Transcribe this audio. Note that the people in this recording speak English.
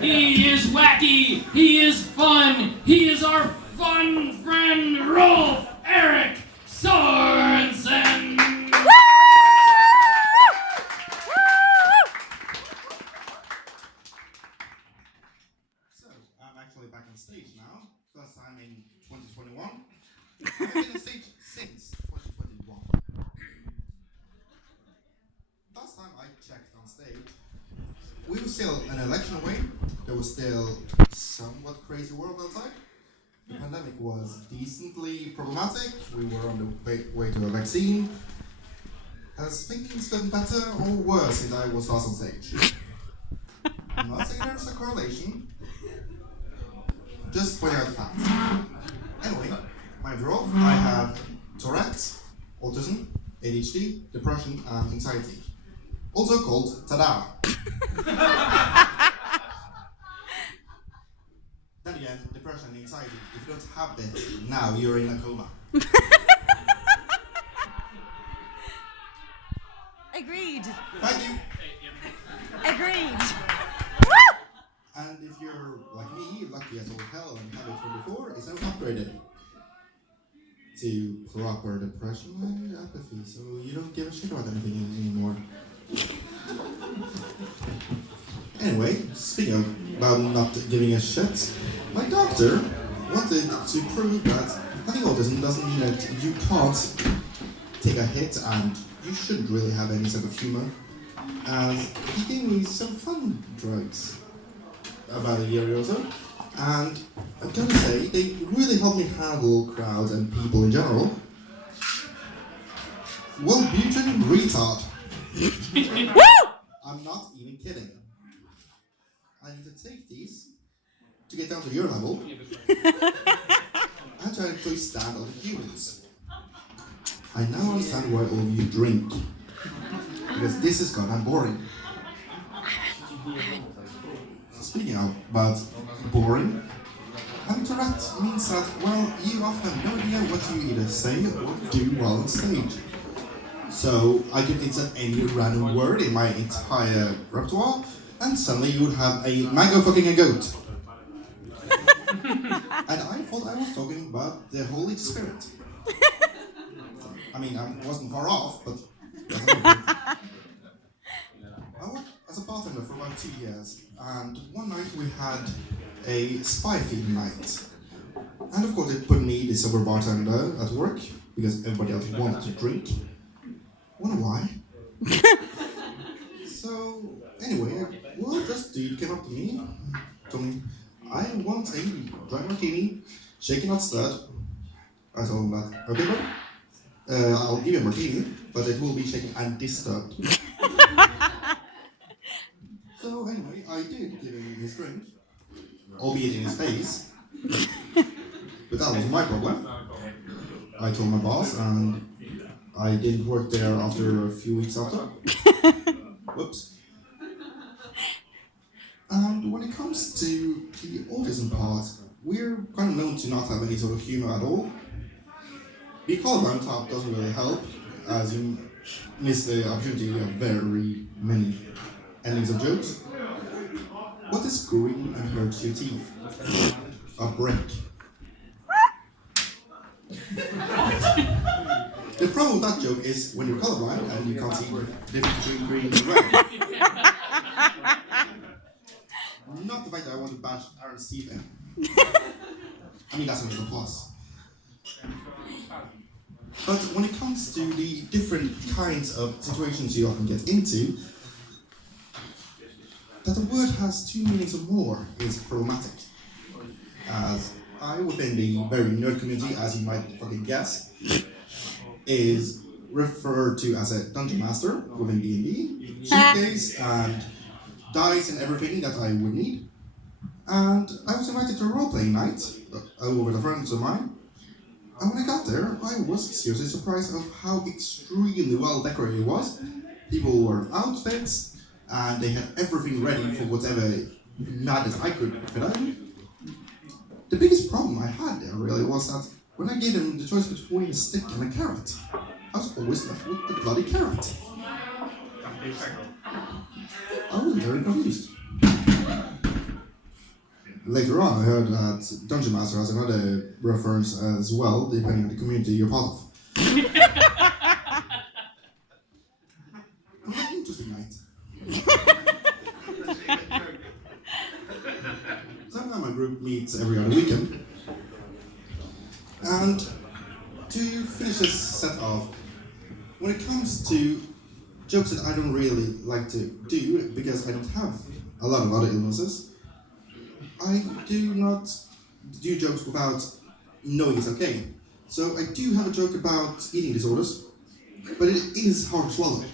He is wacky. He is fun. He is our fun friend, Rolf Eric Sorensen. So, I'm actually back on stage now. First time in 2021. I've been on stage since 2021. Last time I checked on stage, we were still an election away. There was still somewhat crazy world outside. The pandemic was decently problematic. We were on the way to a vaccine. Has things gotten better or worse since I was last on stage? I'm not saying there's a correlation. Just point out facts. Anyway, my name's Rolf. I have Tourette's, autism, ADHD, depression, and anxiety. Also called Tada. Then again, depression and anxiety, if you don't have that now, you're in a coma. Agreed. Thank you. Agreed. And if you're like me, lucky as all hell and have it from before, it's now upgraded to proper depression and apathy, so you don't give a shit about anything anymore. Anyway, speaking about not giving a shit, my doctor wanted to prove that having autism doesn't mean that you can't take a hit and you shouldn't really have any sort of humor. And he gave me some fun drugs about a year ago or so, and I'm gonna say they really helped me handle crowds and people in general. Wellbutrin retard. I'm not even kidding. I need to take these to get down to your level and try to actually stand other humans. I now understand why all of you drink, because this is goddamn boring. Speaking about boring, having Tourette means that, well, you often have no idea what you either say or do while on stage. So I could insert any random word in my entire repertoire, and suddenly you would have a mango fucking a goat. And I thought I was talking about the Holy Spirit. I mean, I wasn't far off, but I worked as a bartender for about 2 years, and one night we had a spy film night. And of course, they put me, the sober bartender, at work because everybody else wanted to drink. Wonder why? So, anyway, well, this dude came up to me, told me, I want a dry martini, shaken not stirred. I told him that, okay, bro, I'll give you a martini, but it will be shaken and disturbed. So anyway, I did give him his drink, albeit in his face, but that wasn't my problem. I told my boss, and I didn't work there after a few weeks after. Whoops. And when it comes to the autism part, we're kind of known to not have any sort of humor at all. The collar on top doesn't really help, as you miss the opportunity of very many endings of jokes. What is green and hurts your teeth? A brick. The problem with that joke is when you're colorblind and you can't see the difference between green and red. Not the fact that I want to bash Aaron's teeth in. I mean, that's another plus. But when it comes to the different kinds of situations you often get into, that the word has two meanings or more is problematic. As I, within the very nerd community, as you might fucking guess, is referred to as a dungeon master within D&D, suitcase and dice and everything that I would need. And I was invited to a role-playing night with a friend of mine. And when I got there, I was seriously surprised of how extremely well decorated it was. People wore outfits, and they had everything ready for whatever madness I could fit in. The biggest problem I had there really was that when I gave them the choice between a stick and a carrot, I was always left with the bloody carrot. I was very confused. later on, I heard that Dungeon Master has another reference as well, depending on the community you're part of. It was an interesting night. Sometimes my group meets every other weekend. And to finish this set off, when it comes to jokes that I don't really like to do because I don't have a lot of other illnesses, I do not do jokes without knowing it's okay. So I do have a joke about eating disorders, but it is hard to swallow.